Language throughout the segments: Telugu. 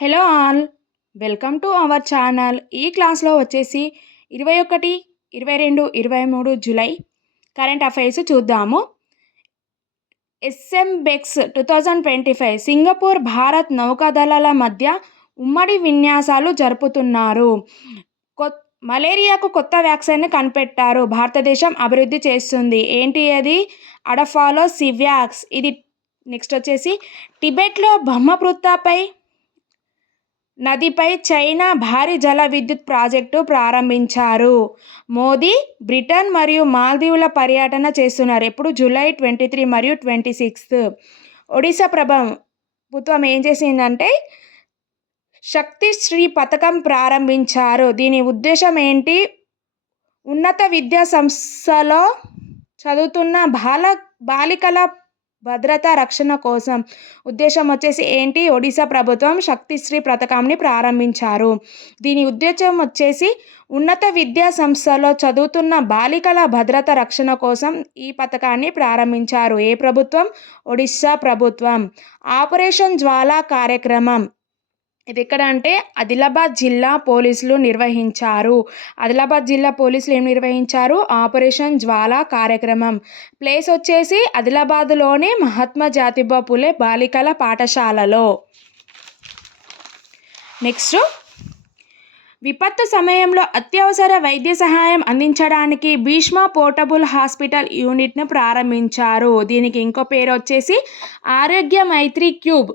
Hello all, welcome to our channel. ఈ క్లాస్లో వచ్చేసి 21, 22, 23 జూలై కరెంట్ అఫైర్స్ చూద్దాము. ఎస్ఎంబెక్స్ 2025 సింగపూర్ భారత్ నౌకాదళాల మధ్య ఉమ్మడి విన్యాసాలు జరుపుతున్నారు. మలేరియాకు కొత్త వ్యాక్సిన్ కనిపెట్టారు. భారతదేశం అభివృద్ధి చేస్తుంది. ఏంటి అది? అడఫాలో సివ్యాక్స్. ఇది నెక్స్ట్ వచ్చేసి టిబెట్లో బ్రహ్మపుత్రపై నదిపై చైనా భారీ జల విద్యుత్ ప్రాజెక్టు ప్రారంభించారు. మోదీ బ్రిటన్ మరియు మాల్దీవుల పర్యటన చేస్తున్నారు. ఎప్పుడు? జూలై 23 మరియు 26. ఒడిశా ప్రభుత్వం ఏం చేసిందంటే శక్తిశ్రీ పథకం ప్రారంభించారు. దీని ఉద్దేశం ఏంటి? ఉన్నత విద్యా సంస్థలో చదువుతున్న బాలికల భద్రత రక్షణ కోసం. ఉద్దేశం వచ్చేసి ఏంటి? ఒడిశా ప్రభుత్వం శక్తిశ్రీ పథకాన్ని ప్రారంభించారు. దీని ఉద్దేశం వచ్చేసి ఉన్నత విద్యా సంస్థలో చదువుతున్న బాలికల భద్రత రక్షణ కోసం ఈ పథకాన్ని ప్రారంభించారు. ఏ ప్రభుత్వం? ఒడిశా ప్రభుత్వం. ఆపరేషన్ జ్వాలా కార్యక్రమం ఇది ఎక్కడ అంటే ఆదిలాబాద్ జిల్లా పోలీసులు నిర్వహించారు. ఆదిలాబాద్ జిల్లా పోలీసులు ఏం నిర్వహించారు? ఆపరేషన్ జ్వాలా కార్యక్రమం. ప్లేస్ వచ్చేసి ఆదిలాబాద్లోని మహాత్మా జ్యోతిబా ఫులే బాలికల పాఠశాలలో. నెక్స్ట్, విపత్తు సమయంలో అత్యవసర వైద్య సహాయం అందించడానికి భీష్మ పోర్టబుల్ హాస్పిటల్ యూనిట్ను ప్రారంభించారు. దీనికి ఇంకో పేరు వచ్చేసి ఆరోగ్య మైత్రి క్యూబ్.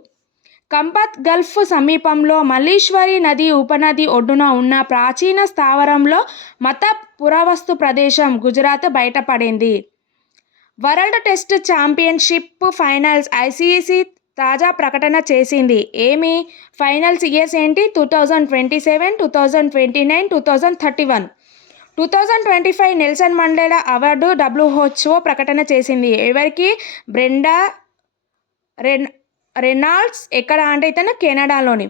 కంపత్ గల్ఫ్ సమీపంలో మల్లీశ్వరి నది ఉపనది ఒడ్డున ఉన్న ప్రాచీన స్థావరంలో మత పురావస్తు ప్రదేశం గుజరాత్ బయటపడింది. World test championship finals ICC తాజా ప్రకటన చేసింది. ఏమి ఫైనల్స్ ఇయర్స్ ఏంటి? 2027, 2029, 2031. 2025 నెల్సన్ మండేలా అవార్డు WHO ప్రకటన చేసింది. ఎవరికి? Brenda Reynolds. ఎక్కడ అంటే ఇతను కెనడాలోని.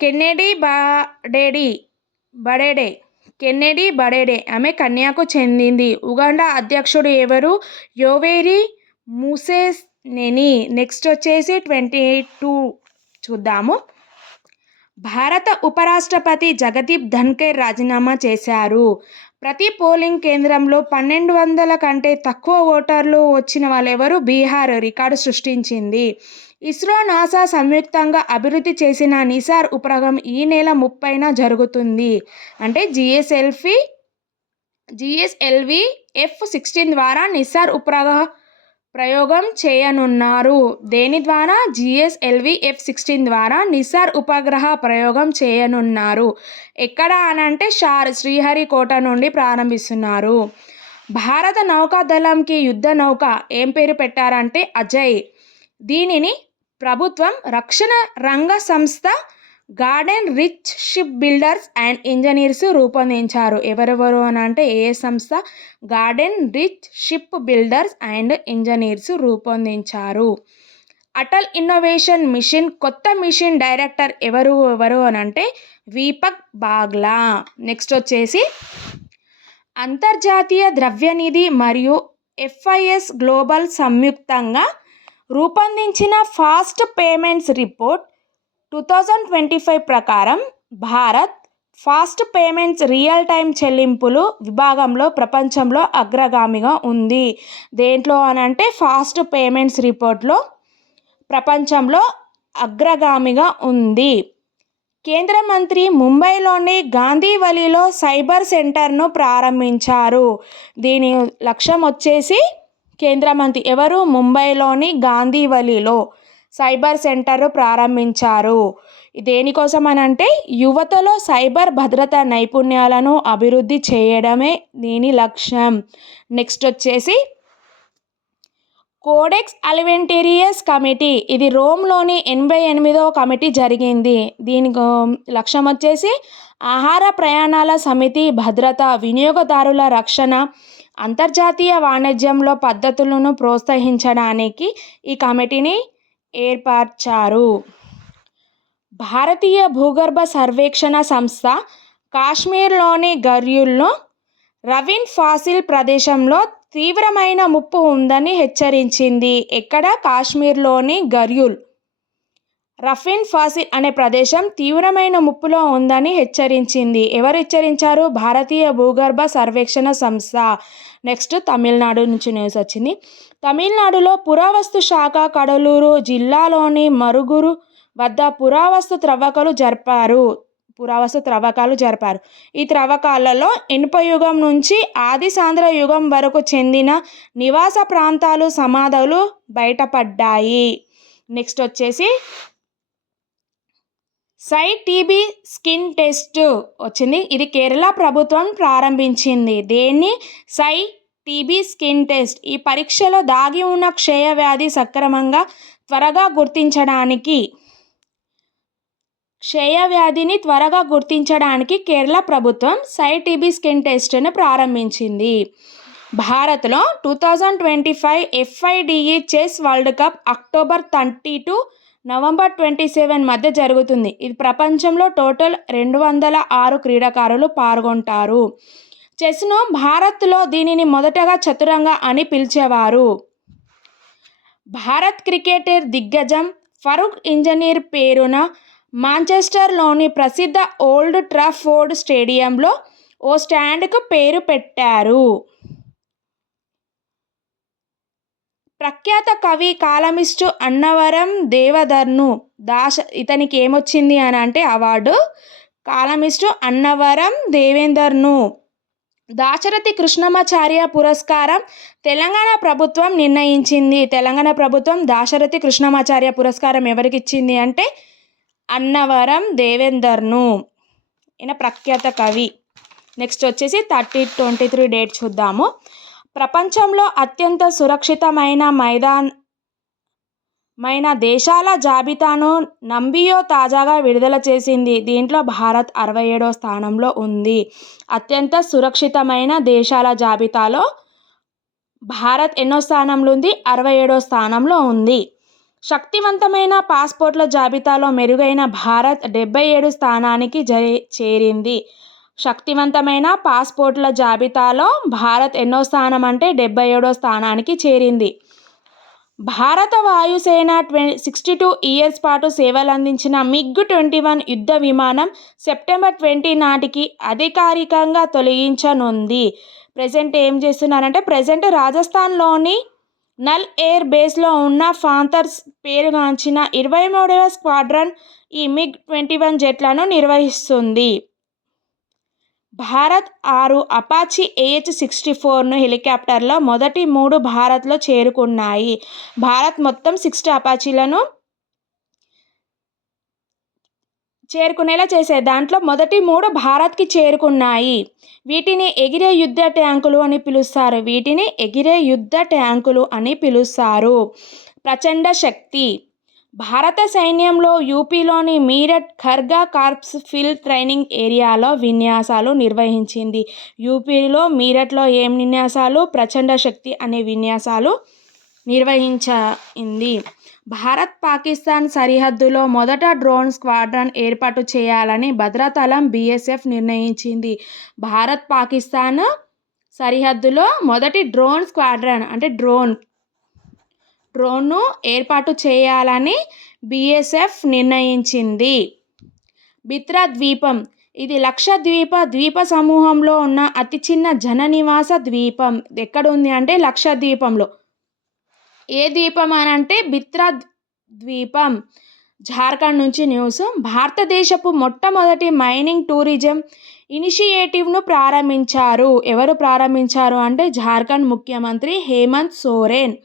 కెన్నెడీ బడేడే ఆమె కన్యాకు చెందింది. ఉగాండా అధ్యక్షుడు ఎవరు? యోవేరి ముసేవేని. నెక్స్ట్ వచ్చేసి 22 చూద్దాము. భారత ఉపరాష్ట్రపతి జగదీప్ ధన్కర్ రాజీనామా చేశారు. ప్రతి పోలింగ్ కేంద్రంలో 1200 కంటే తక్కువ ఓటర్లు వచ్చిన వాళ్ళెవరు? బీహార్ రికార్డు సృష్టించింది. ఇస్రో నాసా సంయుక్తంగా అభివృద్ధి చేసిన నిసార్ ఉపగ్రహం ఈ నెల 30న జరుగుతుంది. అంటే జిఎస్ఎల్వి F-16 ద్వారా నిసార్ ఉపగ్రహ ప్రయోగం చేయనున్నారు. దేని ద్వారా? జిఎస్ఎల్వి F-16 ద్వారా నిసార్ ఉపగ్రహ ప్రయోగం చేయనున్నారు. ఎక్కడ అనంటే శ్రీహరికోట నుండి ప్రారంభిస్తున్నారు. భారత నౌకాదళంకి యుద్ధ నౌక ఏం పేరు పెట్టారంటే అజయ్. దీనిని ప్రభుత్వం రక్షణ రంగ సంస్థ garden reach ship builders and engineers రూపొందించారు. ఎవరెవరు అని అంటే ఏ సంస్థ? Garden reach ship builders and engineers రూపొందించారు. అటల్ ఇన్నోవేషన్ మిషన్ కొత్త మిషన్ డైరెక్టర్ ఎవరు అని అంటే వీపక్ బాగ్లా. నెక్స్ట్ వచ్చేసి అంతర్జాతీయ ద్రవ్యనిధి మరియు FIS గ్లోబల్ సంయుక్తంగా రూపొందించిన ఫాస్ట్ పేమెంట్స్ రిపోర్ట్ 2025 ప్రకారం Bharat fast payments real time చెల్లింపులు విభాగంలో ప్రపంచంలో అగ్రగామిగా ఉంది. దేంట్లో అనంటే ఫాస్ట్ పేమెంట్స్ రిపోర్ట్లో ప్రపంచంలో అగ్రగామిగా ఉంది. కేంద్ర మంత్రి ముంబైలోని గాంధీవలిలో సైబర్ సెంటర్ను ప్రారంభించారు. దీని లక్ష్యం వచ్చేసి కేంద్ర మంత్రి ఎవరు? ముంబైలోని గాంధీవలిలో సైబర్ సెంటర్ ప్రారంభించారు. దేనికోసం అనంటే యువతలో సైబర్ భద్రతా నైపుణ్యాలను అభివృద్ధి చేయడమే దీని లక్ష్యం. నెక్స్ట్ వచ్చేసి కోడెక్స్ అలిమెంటేరియస్ కమిటీ. ఇది రోమ్లోని 88వ కమిటీ జరిగింది. దీని లక్ష్యం వచ్చేసి ఆహార ప్రయాణాల సమితి భద్రత, వినియోగదారుల రక్షణ, అంతర్జాతీయ వాణిజ్యంలో పద్ధతులను ప్రోత్సహించడానికి ఈ కమిటీని ఏర్పరిచారు. భారతీయ భూగర్భ సర్వేక్షణ సంస్థ కాశ్మీర్లోని గర్యుల్లో రవిన్ ఫాసిల్ ప్రదేశంలో తీవ్రమైన ముప్పు ఉందని హెచ్చరించింది. ఎక్కడ? కాశ్మీర్లోని గర్యుల్. రఫిన్ ఫాసిల్ అనే ప్రదేశం తీవ్రమైన ముప్పులో ఉందని హెచ్చరించింది. ఎవరు హెచ్చరించారు? భారతీయ భూగర్భ సర్వేక్షణ సంస్థ. నెక్స్ట్ తమిళనాడు నుంచి న్యూస్ వచ్చింది. తమిళనాడులో పురావస్తు శాఖ కడలూరు జిల్లాలోని మరుగురు వద్ద పురావస్తు త్రవ్వకాలు జరిపారు. ఈ త్రవ్వకాలలో ఇనుప యుగం నుంచి ఆది సాంద్ర యుగం వరకు చెందిన నివాస ప్రాంతాలు సమాధులు బయటపడ్డాయి. నెక్స్ట్ వచ్చేసి సై టీబీ స్కిన్ టెస్ట్ వచ్చింది. ఇది కేరళ ప్రభుత్వం ప్రారంభించింది. దేన్ని? సై టీబీ స్కిన్ టెస్ట్. ఈ పరీక్షలో దాగి ఉన్న క్షయవ్యాధి త్వరగా గుర్తించడానికి కేరళ ప్రభుత్వం సై టీబీ స్కిన్ టెస్ట్ను ప్రారంభించింది. భారత్లో 2025 FIDE chess world cup October 30 to November 27 మధ్య జరుగుతుంది. ఇది ప్రపంచంలో టోటల్ 206 క్రీడాకారులు పాల్గొంటారు. చెస్ను భారత్లో దీనిని మొదటగా చతురంగ అని పిలిచేవారు. భారత్ క్రికెటర్ దిగ్గజం ఫరూక్ ఇంజనీర్ పేరున మాంచెస్టర్లోని ప్రసిద్ధ ఓల్డ్ ట్రాఫోర్డ్ స్టేడియంలో ఓ స్టాండ్కు పేరు పెట్టారు. ప్రఖ్యాత కవి కాలమిస్టు అన్నవరం దేవేందర్ను ఇతనికి ఏమొచ్చింది అని అంటే అవార్డు. కాలమిస్టు అన్నవరం దేవేందర్ను దాశరథి కృష్ణమాచార్య పురస్కారం తెలంగాణ ప్రభుత్వం నిర్ణయించింది. తెలంగాణ ప్రభుత్వం దాశరథి కృష్ణమాచార్య పురస్కారం ఎవరికి ఇచ్చింది అంటే అన్నవరం దేవేందర్ను. ఈయన ప్రఖ్యాత కవి. నెక్స్ట్ వచ్చేసి 30/23 డేట్ చూద్దాము. ప్రపంచంలో అత్యంత సురక్షితమైన దేశాల జాబితాను నంబియో తాజాగా విడుదల చేసింది. దీంట్లో భారత్ 67వ స్థానంలో ఉంది. అత్యంత సురక్షితమైన దేశాల జాబితాలో భారత్ ఎన్నో స్థానంలో ఉంది? 67వ స్థానంలో ఉంది. శక్తివంతమైన పాస్పోర్ట్ల జాబితాలో మెరుగైన భారత్ 77 స్థానానికి చేరింది. శక్తివంతమైన పాస్పోర్ట్ల జాబితాలో భారత్ ఎన్నో స్థానం అంటే 77వ స్థానానికి చేరింది. భారత వాయుసేన 62 ఇయర్స్ పాటు సేవలందించిన MiG-21 యుద్ధ విమానం సెప్టెంబర్ 20 నాటికి అధికారికంగా తొలగించనుంది. ప్రజెంట్ ఏం చేస్తున్నారంటే రాజస్థాన్లోని నల్ ఎయిర్ బేస్లో ఉన్న పాంథర్స్ పేరుగాంచిన 23వ స్క్వాడ్రన్ ఈ MiG-21 జెట్లను నిర్వహిస్తుంది. భారత్ 6 అపాచీ AH-64 హెలికాప్టర్లో మొదటి 3 భారత్లో చేరుకున్నాయి. భారత్ మొత్తం 60 అపాచీలను చేరుకునేలా చేసే దాంట్లో మొదటి 3 భారత్కి చేరుకున్నాయి. వీటిని ఎగిరే యుద్ధ ట్యాంకులు అని పిలుస్తారు. ప్రచండ శక్తి. భారత సైన్యంలో యూపీలోని మీరట్ ఖర్గా కార్ప్స్ ఫీల్డ్ ట్రైనింగ్ ఏరియాలో విన్యాసాలు నిర్వహించింది. యూపీలో మీరట్లో ఏం విన్యాసాలు? ప్రచండ శక్తి అనే విన్యాసాలు నిర్వహించింది. భారత్ పాకిస్తాన్ సరిహద్దులో మొదట డ్రోన్ స్క్వాడ్రన్ ఏర్పాటు చేయాలని భద్రాతలం BSF నిర్ణయించింది. భారత్ పాకిస్తాన్ సరిహద్దులో మొదటి డ్రోన్ స్క్వాడ్రన్ అంటే డ్రోన్ను ఏర్పాటు చేయాలని BSF నిర్ణయించింది. బిత్రా ద్వీపం. ఇది లక్షద్వీప ద్వీప సమూహంలో ఉన్న అతి చిన్న జననివాస ద్వీపం. ఎక్కడుంది అంటే లక్షద్వీపంలో. ఏ ద్వీపం అని అంటే బిత్రా ద్వీపం. జార్ఖండ్ నుంచి న్యూస్. భారతదేశపు మొట్టమొదటి మైనింగ్ టూరిజం ఇనిషియేటివ్ను ప్రారంభించారు. ఎవరు ప్రారంభించారు అంటే జార్ఖండ్ ముఖ్యమంత్రి హేమంత్ సోరెన్.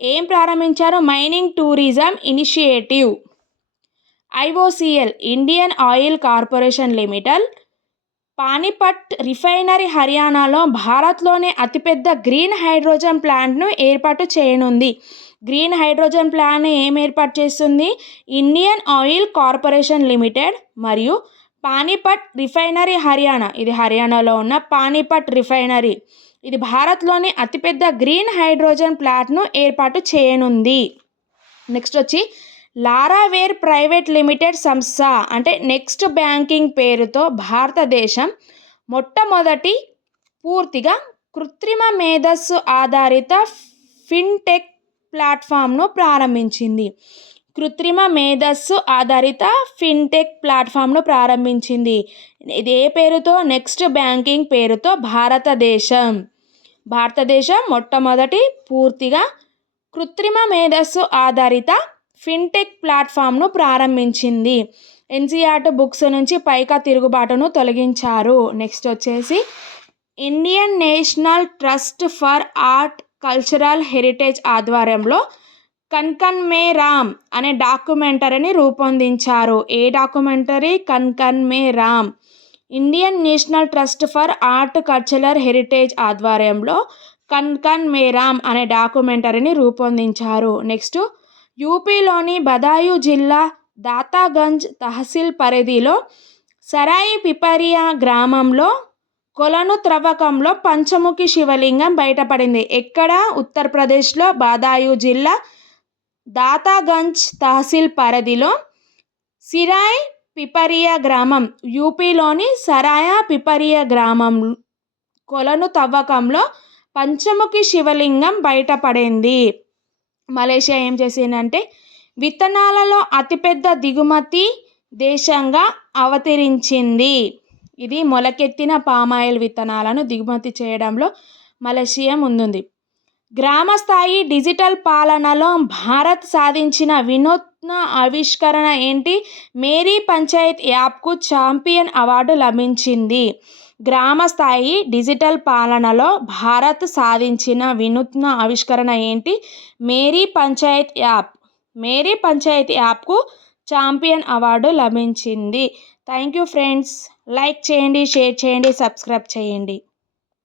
ఏం ప్రారంభించారు? Mining tourism initiative. IOCL Indian oil corporation limited Panipat refinery హర్యానాలో భారత్లోనే అతిపెద్ద గ్రీన్ హైడ్రోజన్ ప్లాంట్ను ఏర్పాటు చేయనుంది. గ్రీన్ హైడ్రోజన్ ప్లాంట్ను ఏం ఏర్పాటు చేస్తుంది? ఇండియన్ ఆయిల్ కార్పొరేషన్ లిమిటెడ్ మరియు పానిపట్ రిఫైనరీ హర్యానా. ఇది హర్యానాలో ఉన్న పానిపట్ రిఫైనరీ. ఇది భారత్లోని అతిపెద్ద గ్రీన్ హైడ్రోజన్ ప్లాంట్ను ఏర్పాటు చేయనుంది. నెక్స్ట్ వచ్చి లారావేర్ ప్రైవేట్ లిమిటెడ్ సంస్థ అంటే నెక్స్ట్ బ్యాంకింగ్ పేరుతో భారతదేశం మొట్టమొదటి పూర్తిగా కృత్రిమ మేధస్సు ఆధారిత ఫిన్టెక్ ప్లాట్ఫామ్ను ప్రారంభించింది. కృత్రిమ మేధస్సు ఆధారిత ఫిన్టెక్ ప్లాట్ఫామ్ను ప్రారంభించింది. ఇది ఏ పేరుతో? నెక్స్ట్ బ్యాంకింగ్ పేరుతో భారతదేశం మొట్టమొదటి పూర్తిగా కృత్రిమ మేధస్సు ఆధారిత ఫిన్టెక్ ప్లాట్ఫామ్ను ప్రారంభించింది. ఎన్సీఆర్టీ బుక్స్ నుంచి పైకా తిరుగుబాటును తొలగించారు. నెక్స్ట్ వచ్చేసి Indian National Trust for Art Cultural Heritage ఆధ్వర్యంలో కన్ కన్ మే రామ్ అనే డాక్యుమెంటరీని రూపొందించారు. ఏ documentary? Kan Kan Mein Ram. Indian National Trust for Art Cultural Heritage ఆధ్వర్యంలో కన్ కన్ మే రామ్ అనే డాక్యుమెంటరీని రూపొందించారు. నెక్స్ట్ యూపీలోని బదాయూं జిల్లా దాతాగంజ్ తహసీల్ పరిధిలో సరాయి పిపరియా గ్రామంలో కొలను త్రవ్వకంలో పంచముఖి శివలింగం బయటపడింది. ఎక్కడ? ఉత్తరప్రదేశ్లో బదాయూं జిల్లా దాతాగంజ్ తహసీల్ పరిధిలో సిరాయ్ పిపరియా గ్రామం, యూపీలోని సరాయా పిపరియా గ్రామం కొలను తవ్వకంలో పంచముఖి శివలింగం బయటపడింది. మలేషియా ఏం చేసిందంటే విత్తనాలలో అతిపెద్ద దిగుమతి దేశంగా అవతరించింది. ఇది మొలకెత్తిన పామాయిల్ విత్తనాలను దిగుమతి చేయడంలో మలేషియా ముందుంది. గ్రామస్థాయి డిజిటల్ పాలనలో భారత్ సాధించిన వినూత్న ఆవిష్కరణ ఏంటి? మేరీ పంచాయత్ యాప్కు ఛాంపియన్ అవార్డు లభించింది. గ్రామస్థాయి డిజిటల్ పాలనలో భారత్ సాధించిన వినూత్న ఆవిష్కరణ ఏంటి? మేరీ పంచాయత్ యాప్కు ఛాంపియన్ అవార్డు లభించింది. Thank you friends. లైక్ చేయండి, షేర్ చేయండి, సబ్స్క్రైబ్ చేయండి.